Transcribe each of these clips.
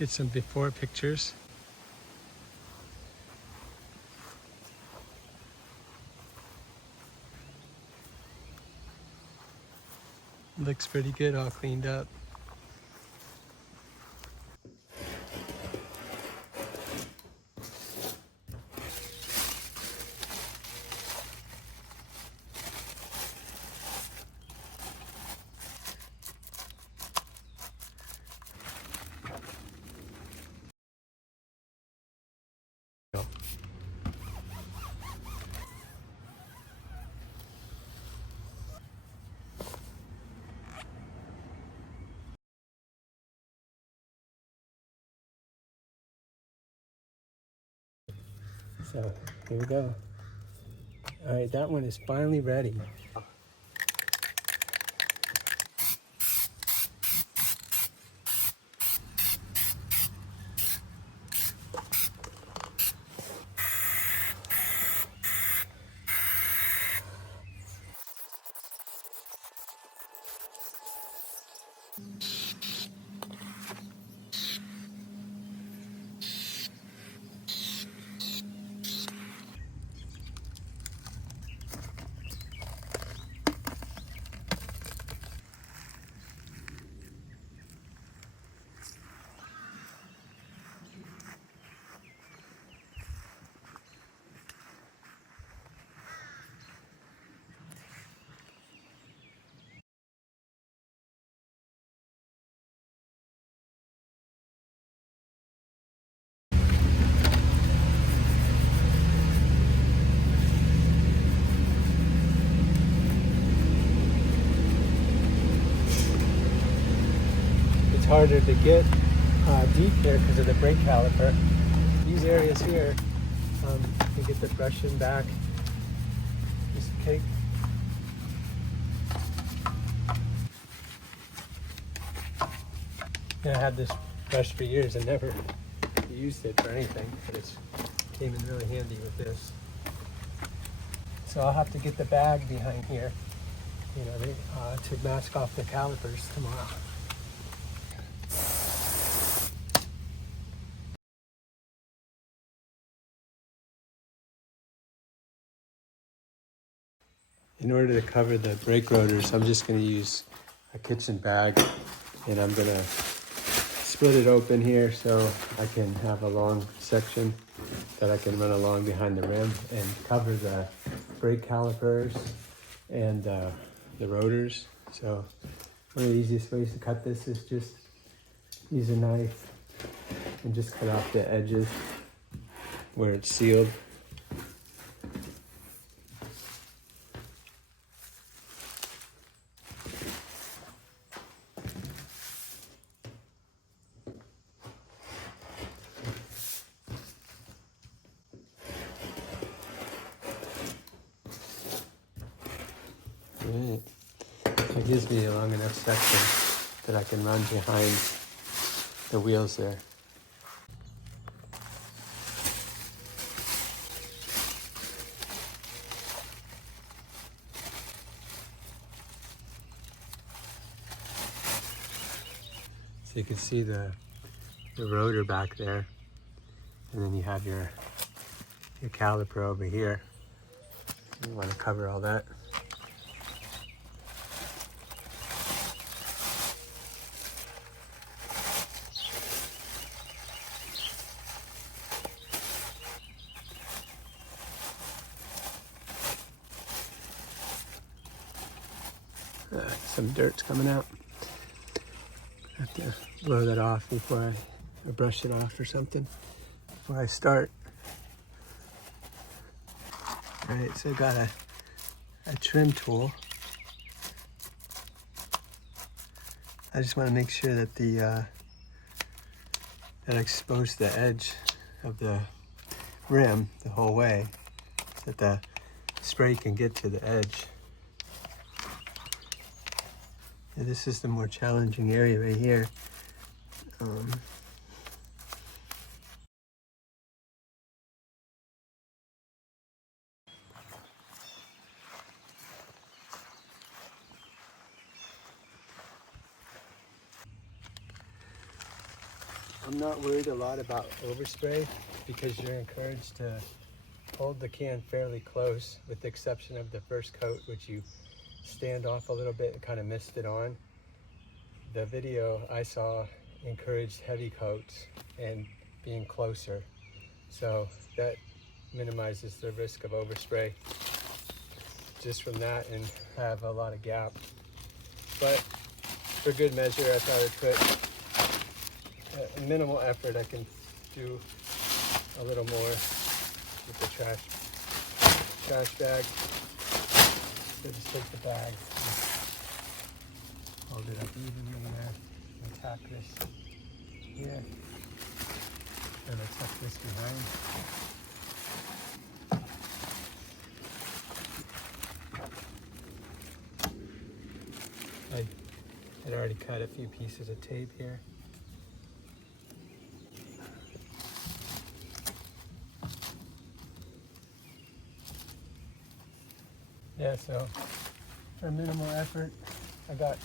Get some before pictures. Looks pretty good, all cleaned up. So here we go. All right, that one is finally ready. It's harder to get deep here because of the brake caliper. These areas here, you get the brushing back. Just cake. Yeah, I had this brush for years and never used it for anything, but it came in really handy with this. So I'll have to get the bag behind here, you know, to mask off the calipers tomorrow. In order to cover the brake rotors, I'm just going to use a kitchen bag, and I'm going to split it open here so I can have a long section that I can run along behind the rim and cover the brake calipers and the rotors. So one of the easiest ways to cut this is just use a knife and just cut off the edges where it's sealed. Right. It gives me a long enough section that I can run behind the wheels there. So you can see the rotor back there, and then you have your caliper over here. You want to cover all that. Some dirt's coming out. I have to blow that off before or brush it off or something before I start. All right, so I got a trim tool. I just want to make sure that that I expose the edge of the rim the whole way so that the spray can get to the edge. And this is the more challenging area right here. I'm not worried a lot about overspray because you're encouraged to hold the can fairly close, with the exception of the first coat, which you stand off a little bit and kind of mist it on. The video I saw encouraged heavy coats and being closer, so that minimizes the risk of overspray just from that and have a lot of gap. But for good measure, I thought I'd put minimal effort. I can do a little more with the trash bag. So just take the bag, hold it up evenly there, and tack this here, and I tuck this behind. I'd already cut a few pieces of tape here. Yeah, so for minimal effort, I got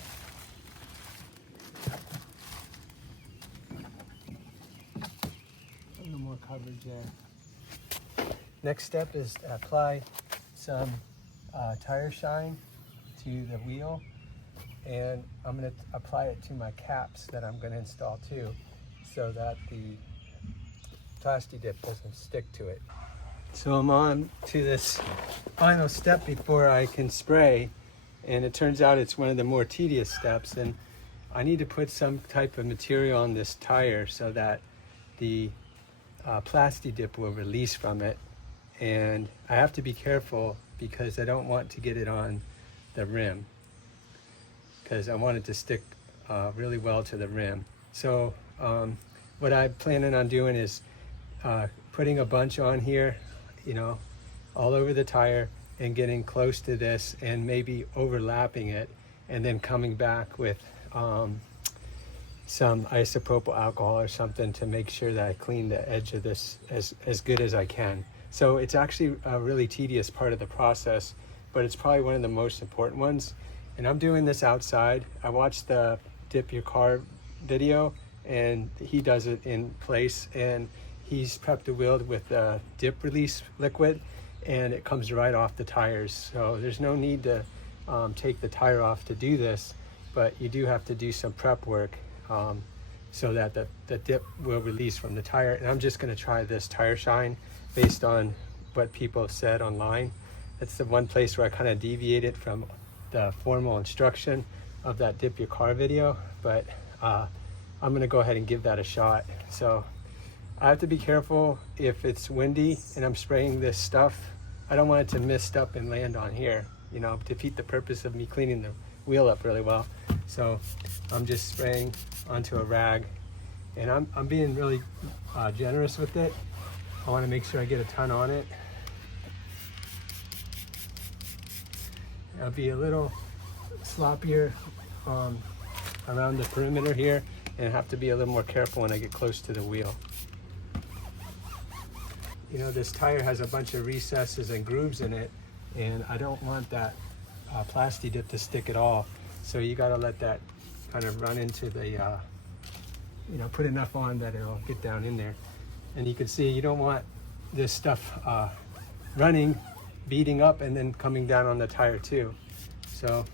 a little more coverage there. Next step is to apply some tire shine to the wheel, and I'm going to apply it to my caps that I'm going to install too, so that the Plasti Dip doesn't stick to it. So I'm on to this final step before I can spray, and it turns out it's one of the more tedious steps, and I need to put some type of material on this tire so that the Plasti Dip will release from it. And I have to be careful because I don't want to get it on the rim, because I want it to stick really well to the rim. So what I'm planning on doing is putting a bunch on here, you know, all over the tire, and getting close to this and maybe overlapping it, and then coming back with some isopropyl alcohol or something to make sure that I clean the edge of this as good as I can. So it's actually a really tedious part of the process, but it's probably one of the most important ones. And I'm doing this outside. I watched the Dip Your Car video, and he does it in place, and he's prepped the wheel with dip release liquid, and it comes right off the tires. So there's no need to take the tire off to do this, but you do have to do some prep work so that the dip will release from the tire. And I'm just gonna try this tire shine based on what people have said online. That's the one place where I kind of deviated from the formal instruction of that Dip Your Car video, but I'm gonna go ahead and give that a shot. So I have to be careful if it's windy and I'm spraying this stuff. I don't want it to mist up and land on here, you know, defeat the purpose of me cleaning the wheel up really well. So I'm just spraying onto a rag, and I'm being really generous with it. I want to make sure I get a ton on it. I'll be a little sloppier around the perimeter here, and have to be a little more careful when I get close to the wheel. You know, this tire has a bunch of recesses and grooves in it, and I don't want that Plasti Dip to stick at all. So you got to let that kind of run into the, you know, put enough on that it'll get down in there. And you can see you don't want this stuff running, beating up, and then coming down on the tire too. So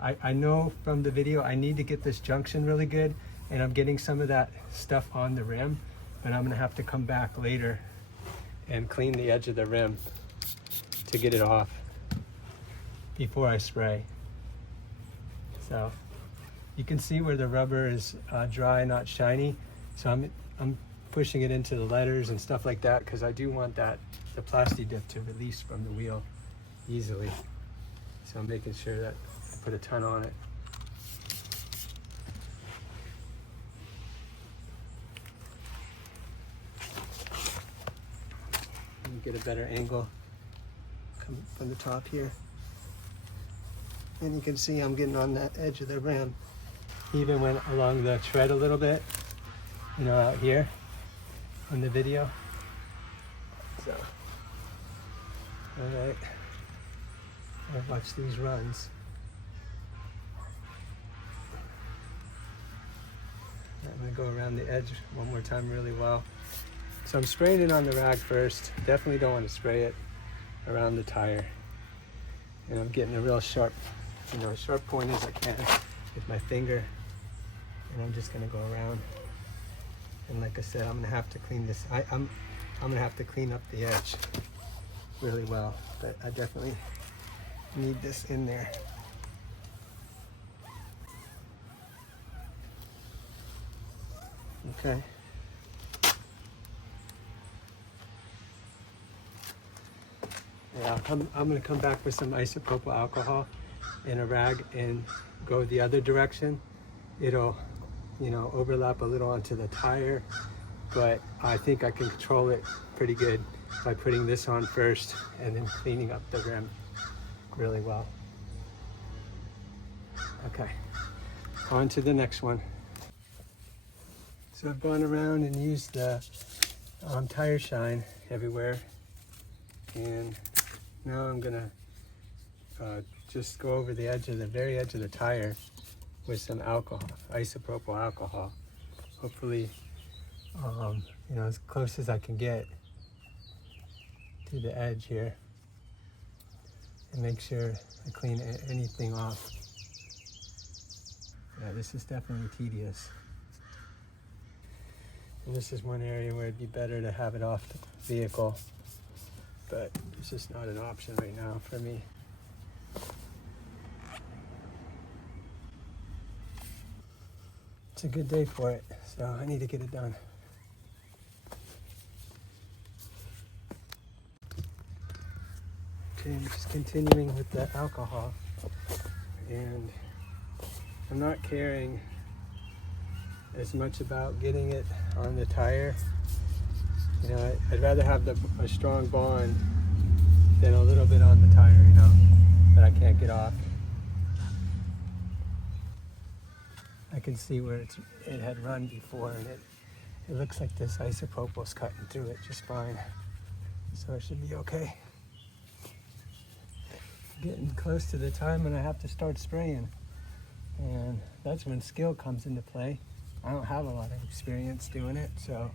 I know from the video I need to get this junction really good, and I'm getting some of that stuff on the rim, but I'm gonna have to come back later and clean the edge of the rim to get it off before I spray. So you can see where the rubber is dry, not shiny. So I'm pushing it into the letters and stuff like that, because I do want the Plasti Dip to release from the wheel easily. So I'm making sure that I put a ton on it. Get a better angle coming from the top here, and you can see I'm getting on that edge of the rim. Even went along the tread a little bit, you know, out here on the video. So all right, I'll watch these runs. I'm gonna go around the edge one more time really well. So I'm spraying it on the rag first. Definitely don't want to spray it around the tire. And I'm getting a real sharp, sharp point as I can with my finger. And I'm just gonna go around. And like I said, I'm gonna have to clean this. I'm gonna have to clean up the edge really well, but I definitely need this in there. Okay. Yeah, I'm gonna come back with some isopropyl alcohol in a rag and go the other direction. It'll, overlap a little onto the tire, but I think I can control it pretty good by putting this on first and then cleaning up the rim really well. Okay, on to the next one. So I've gone around and used the tire shine everywhere, and now I'm gonna just go over the very edge of the tire with some alcohol, isopropyl alcohol. Hopefully, as close as I can get to the edge here, and make sure I clean anything off. Yeah, this is definitely tedious. And this is one area where it'd be better to have it off the vehicle, but it's just not an option right now for me. It's a good day for it, so I need to get it done. Okay, I'm just continuing with the alcohol, and I'm not caring as much about getting it on the tire. I'd rather have a strong bond than a little bit on the tire, that I can't get off. I can see where it had run before, and it looks like this isopropyl's cutting through it just fine. So it should be okay. Getting close to the time when I have to start spraying, and that's when skill comes into play. I don't have a lot of experience doing it, so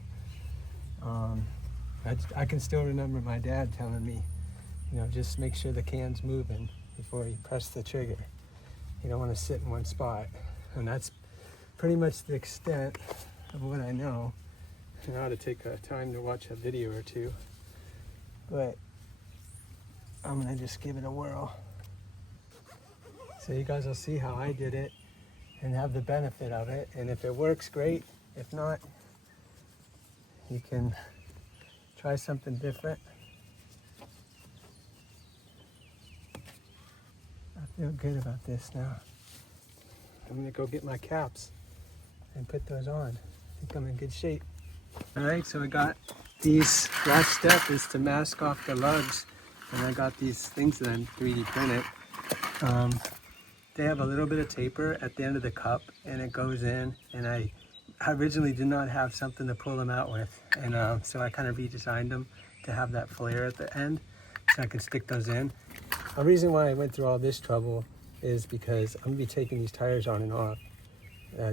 I can still remember my dad telling me, just make sure the can's moving before you press the trigger. You don't want to sit in one spot. And that's pretty much the extent of what I know. I ought to take time to watch a video or two, but I'm gonna just give it a whirl. So you guys will see how I did it and have the benefit of it. And if it works, great. If not, you can try something different. I feel good about this now. I'm gonna go get my caps and put those on. I think I'm in good shape. All right, so I got these. Last step is to mask off the lugs, and I got these things that I'm 3D printed. They have a little bit of taper at the end of the cup, and it goes in, and I originally did not have something to pull them out with, and so I kind of redesigned them to have that flare at the end so I can stick those in. The reason why I went through all this trouble is because I'm gonna be taking these tires on and off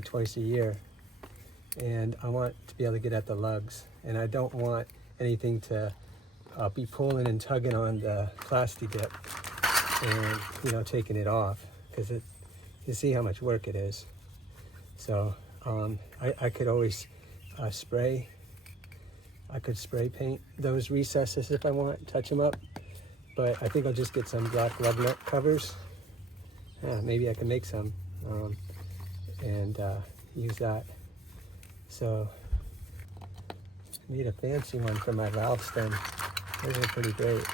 twice a year, and I want to be able to get at the lugs, and I don't want anything to be pulling and tugging on the Plasti Dip and taking it off, because you see how much work it is. So I could always spray. I could spray paint those recesses if I want, touch them up, but I think I'll just get some black lug nut covers. Maybe I can make some and use that. So I need a fancy one for my valve stem. Those are pretty great.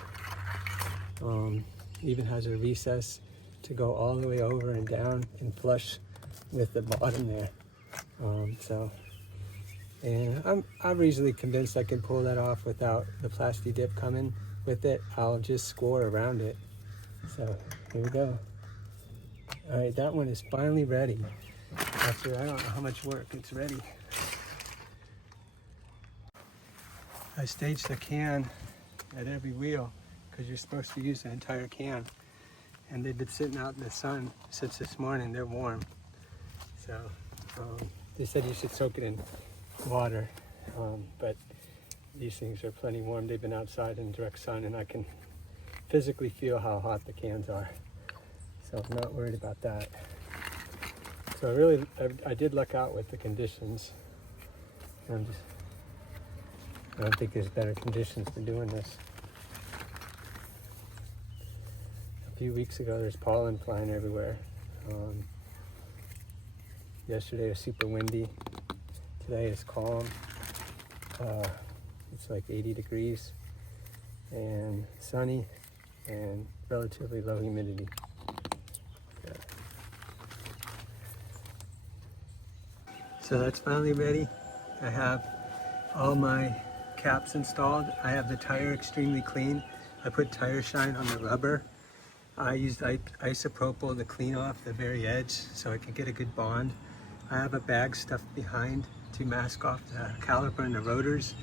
Even has a recess to go all the way over and down and flush with the bottom there. And I'm reasonably convinced I can pull that off without the Plasti Dip coming with it. I'll just score around it. So here we go. All right, that one is finally ready. After I don't know how much work, it's ready. I staged the can at every wheel because you're supposed to use the entire can. And they've been sitting out in the sun since this morning. They're warm. So They said you should soak it in water, but these things are plenty warm. They've been outside in direct sun, and I can physically feel how hot the cans are. So I'm not worried about that. So I did luck out with the conditions. I don't think there's better conditions for doing this. A few weeks ago, there's pollen flying everywhere. Yesterday was super windy. Today is calm. It's like 80 degrees and sunny and relatively low humidity. Yeah. So that's finally ready. I have all my caps installed. I have the tire extremely clean. I put tire shine on the rubber. I used isopropyl to clean off the very edge so I could get a good bond. I have a bag stuffed behind to mask off the caliper and the rotors,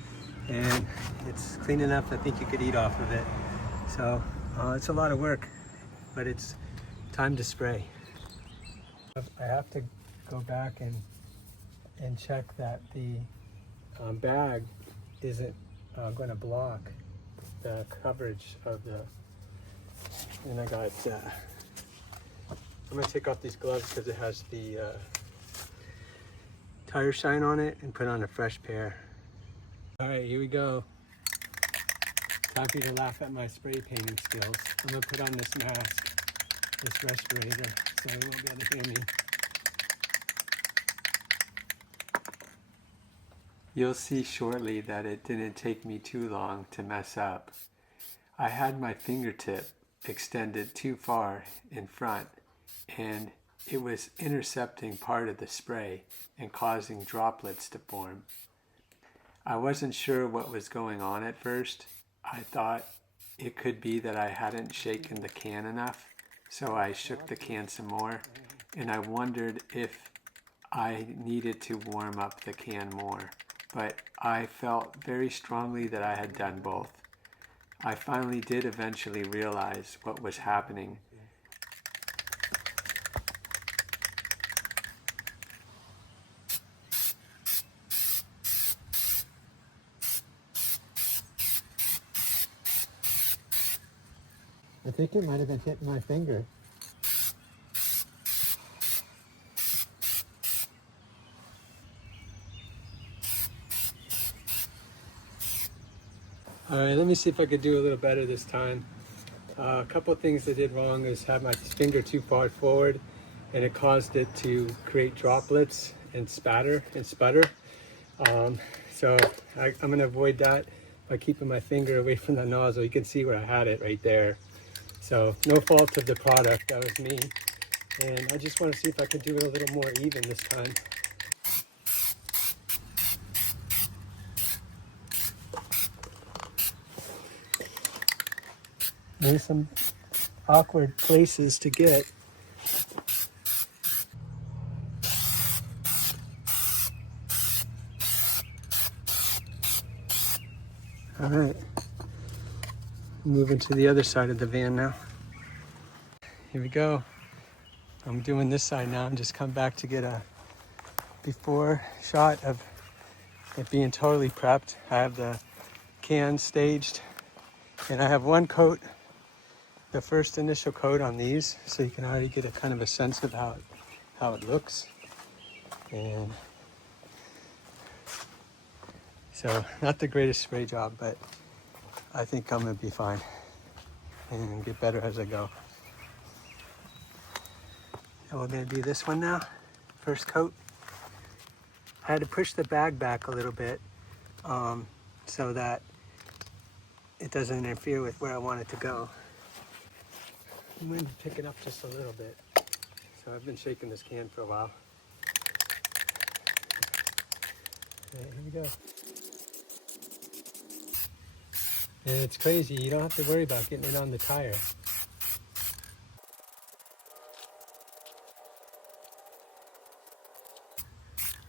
and it's clean enough I think you could eat off of it. So it's a lot of work, but it's time to spray. I have to go back and check that the bag isn't going to block the coverage of the, and I got, I'm going to take off these gloves because it has the tire shine on it and put on a fresh pair. All right, here we go. Time for you to laugh at my spray painting skills. I'm going to put on this mask, this respirator, so you won't be able to hear me. You'll see shortly that it didn't take me too long to mess up. I had my fingertip extended too far in front, and it was intercepting part of the spray and causing droplets to form. I wasn't sure what was going on at first. I thought it could be that I hadn't shaken the can enough, so I shook the can some more, and I wondered if I needed to warm up the can more. But I felt very strongly that I had done both. I finally did eventually realize what was happening. I think it might have been hitting my finger. All right, let me see if I could do a little better this time. A couple of things I did wrong is have my finger too far forward, and it caused it to create droplets and spatter and sputter. So I'm going to avoid that by keeping my finger away from the nozzle. You can see where I had it right there. So no fault of the product, that was me. And I just want to see if I could do it a little more even this time. There's some awkward places to get. All right, moving to the other side of the van now. Here we go. I'm doing this side now. I'm just come back to get a before shot of it being totally prepped. I have the can staged, and I have one coat, the first initial coat on these, so you can already get a kind of a sense of how it looks. And so not the greatest spray job, but I think I'm gonna be fine and get better as I go. And we're gonna do this one now, first coat. I had to push the bag back a little bit so that it doesn't interfere with where I want it to go. I'm going to pick it up just a little bit. So I've been shaking this can for a while. Okay, here we go. And it's crazy, you don't have to worry about getting it on the tire.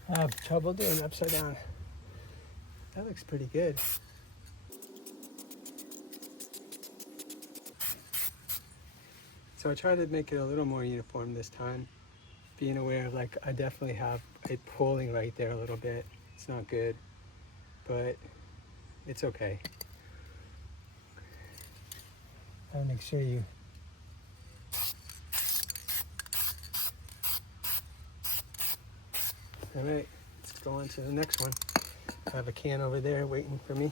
I have trouble doing upside down. That looks pretty good. So I tried to make it a little more uniform this time. being aware of, like, I definitely have it pulling right there a little bit. It's not good, but it's okay. Gotta make sure you all right, let's go on to the next one. I have a can over there waiting for me.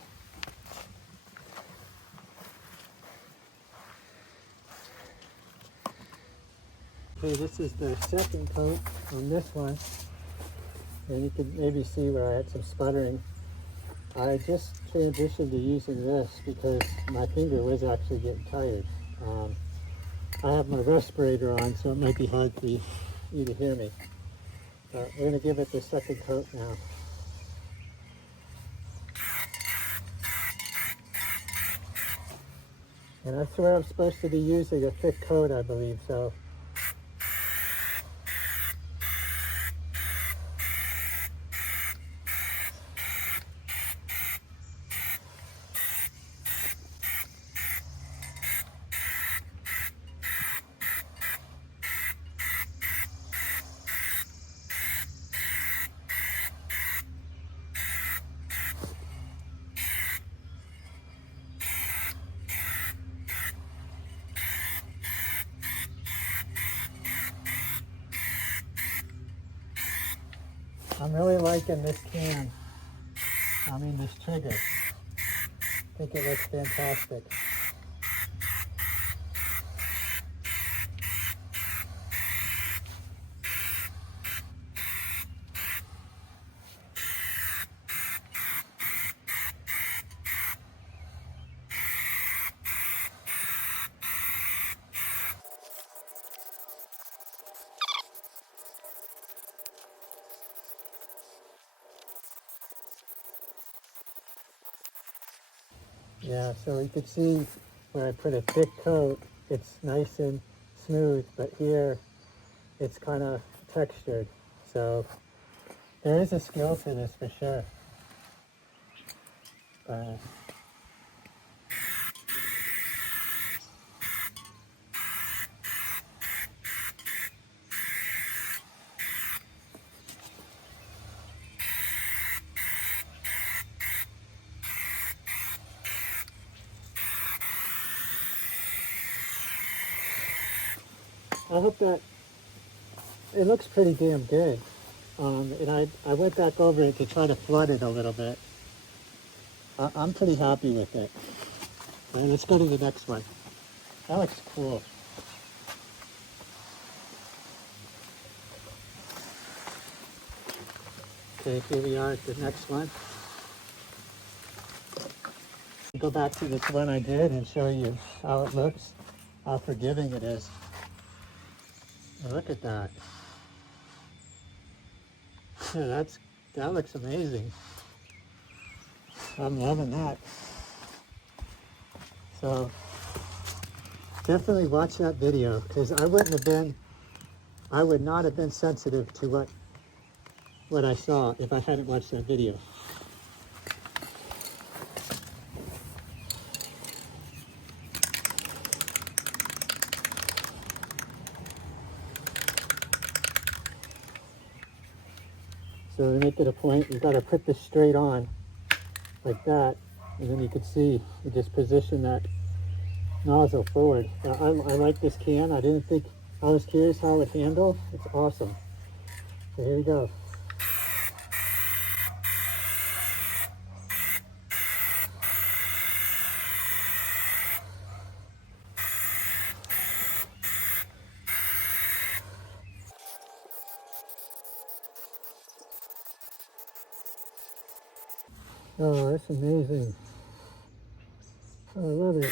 Okay, this is the second coat on this one, and you can maybe see where I had some sputtering. I just transitioned to using this because my finger was actually getting tired. I have my respirator on, so it might be hard for you to hear me. We're going to give it the second coat now. And I swear I'm supposed to be using a thick coat, I believe, so. I'm really liking this can. I mean, this trigger. I think it looks fantastic. Yeah, so you can see where I put a thick coat, it's nice and smooth, but here it's kind of textured. So there is a skill to this for sure. I hope that it looks pretty damn good. And I went back over it to try to flood it a little bit. I'm pretty happy with it. All right, let's go to the next one. That looks cool. Okay, here we are at the next one. Go back to this one I did and show you how it looks, how forgiving it is. And look at that. Yeah, that looks amazing. I'm loving that. So definitely watch that video, because I would not have been sensitive to what I saw if I hadn't watched that video. So to make it a point, you've got to put this straight on like that, and then you can see you just position that nozzle forward. Now, I like this can. I was curious how it handled. It's awesome. So here we go. Oh, that's amazing. Oh, I love it.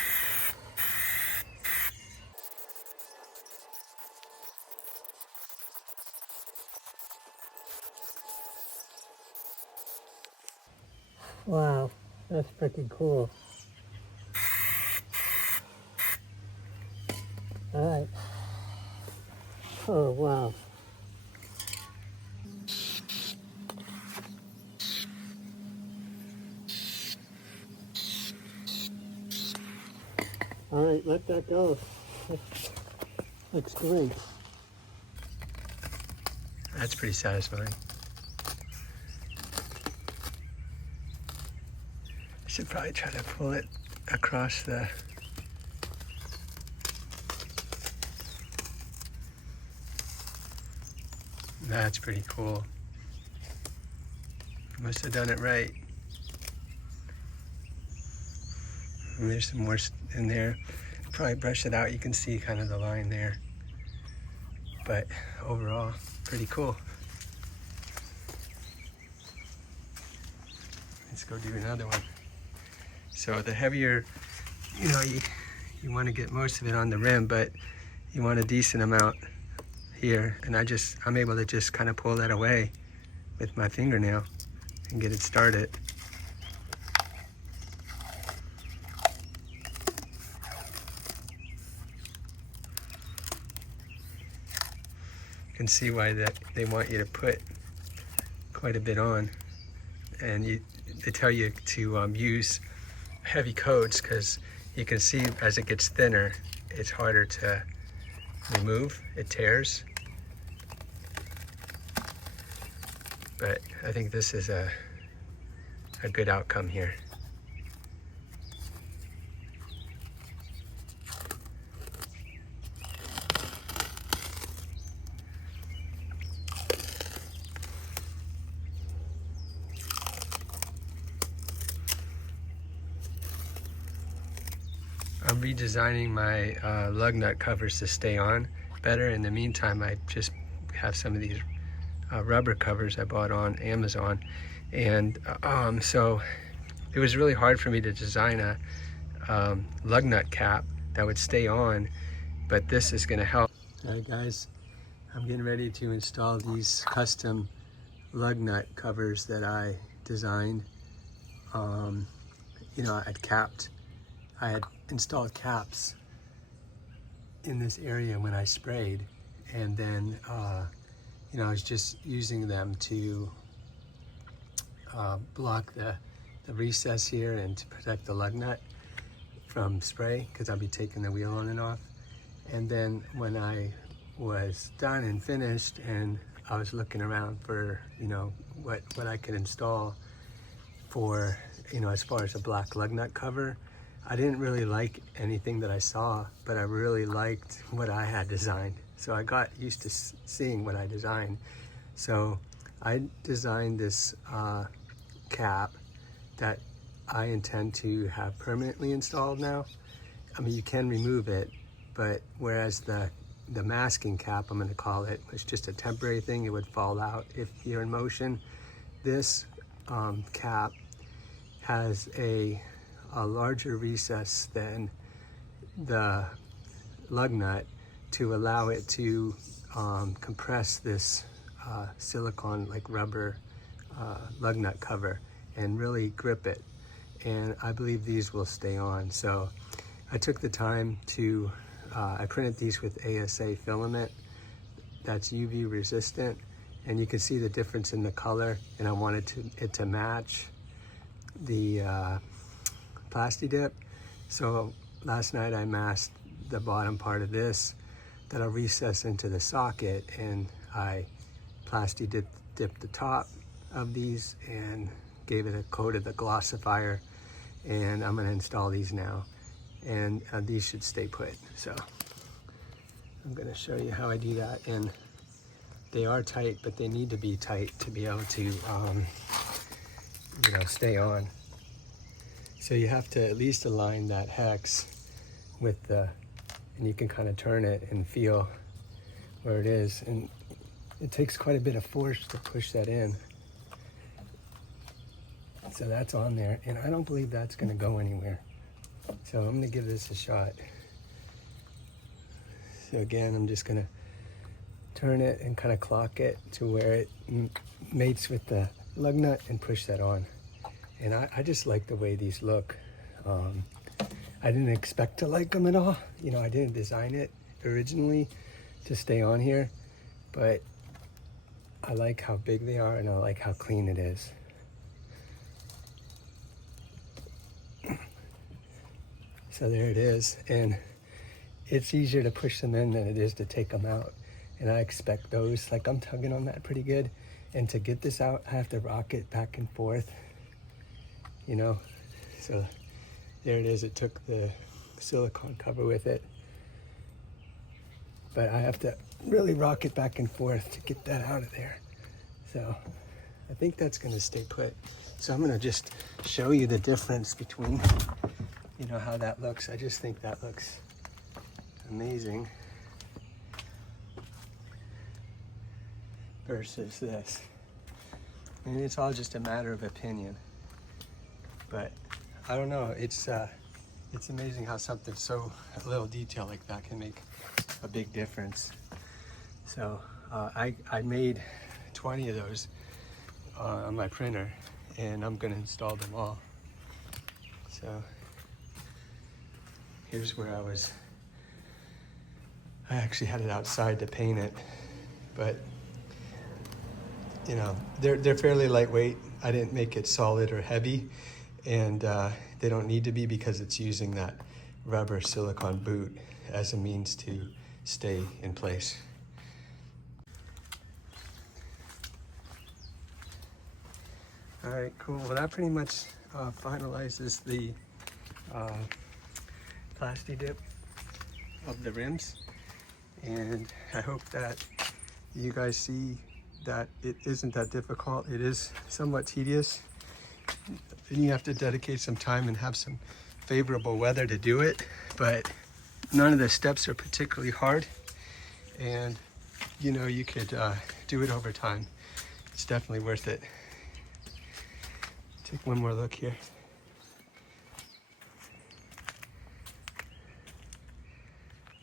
Wow, that's freaking cool. All right. Oh, wow. All right, let that go. Looks great. That's pretty satisfying. I should probably try to pull it across the... That's pretty cool. Must have done it right. And there's some more in there. Probably brush it out. You can see kind of the line there. But overall, pretty cool. Let's go do another one. So the heavier, you know, you want to get most of it on the rim, but you want a decent amount here. And I'm able to just kind of pull that away with my fingernail and get it started. You can see why they want you to put quite a bit on, and they tell you to use heavy coats because you can see as it gets thinner, it's harder to remove. It tears. But I think this is a good outcome here. I'm redesigning my lug nut covers to stay on better. In the meantime, I just have some of these rubber covers I bought on Amazon. And so it was really hard for me to design a lug nut cap that would stay on, but this is gonna help. All right guys, I'm getting ready to install these custom lug nut covers that I designed. You know, I had installed caps in this area when I sprayed, and then you know, I was just using them to block the recess here and to protect the lug nut from spray, because I'll be taking the wheel on and off. And then when I was done and finished, and I was looking around for, you know, what I could install for, you know, as far as a black lug nut cover, I didn't really like anything that I saw, but I really liked what I had designed. So I got used to seeing what I designed. So I designed this cap that I intend to have permanently installed now. I mean, you can remove it, but whereas the masking cap, I'm gonna call it, was just a temporary thing, it would fall out if you're in motion. This cap has a larger recess than the lug nut to allow it to compress this silicone like rubber lug nut cover and really grip it. And I believe these will stay on. So I took the time to, I printed these with ASA filament that's UV resistant, and you can see the difference in the color, and I wanted it to match the Plasti Dip. So last night I masked the bottom part of this that I'll recess into the socket, and I Plasti dipped the top of these and gave it a coat of the glossifier, and I'm going to install these now, and these should stay put. So I'm going to show you how I do that, and they are tight, but they need to be tight to be able to you know, stay on. So you have to at least align that hex with the, and you can kind of turn it and feel where it is, and it takes quite a bit of force to push that in. So that's on there, and I don't believe that's going to go anywhere. So I'm going to give this a shot. So again, I'm just going to turn it and kind of clock it to where it mates with the lug nut and push that on. And I just like the way these look. I didn't expect to like them at all. You know, I didn't design it originally to stay on here, but I like how big they are, and I like how clean it is. So there it is, and it's easier to push them in than it is to take them out. and I expect those, like I'm tugging on that pretty good. And to get this out, I have to rock it back and forth, you know? So there it is. It took the silicone cover with it. But I have to really rock it back and forth to get that out of there. So I think that's gonna stay put. So I'm gonna just show you the difference between, you know, how that looks. I just think that looks amazing versus this. And it's all just a matter of opinion. But I don't know, it's amazing how something so, a little detail like that can make a big difference. So I made 20 of those on my printer, and I'm gonna install them all. So here's where I actually had it outside to paint it, but you know, they're fairly lightweight. I didn't make it solid or heavy, and they don't need to be because it's using that rubber silicone boot as a means to stay in place. All right, cool. Well, that pretty much finalizes the Plasti Dip of the rims. And I hope that you guys see that it isn't that difficult. It is somewhat tedious. Then you have to dedicate some time and have some favorable weather to do it, but none of the steps are particularly hard. And you know, you could do it over time. It's definitely worth it. Take one more look here.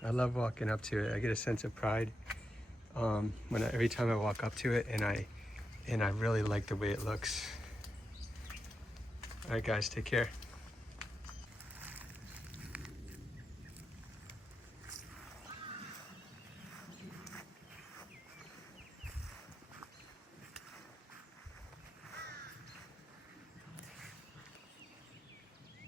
I love walking up to it. I get a sense of pride every time I walk up to it, and I really like the way it looks. All right, guys, take care.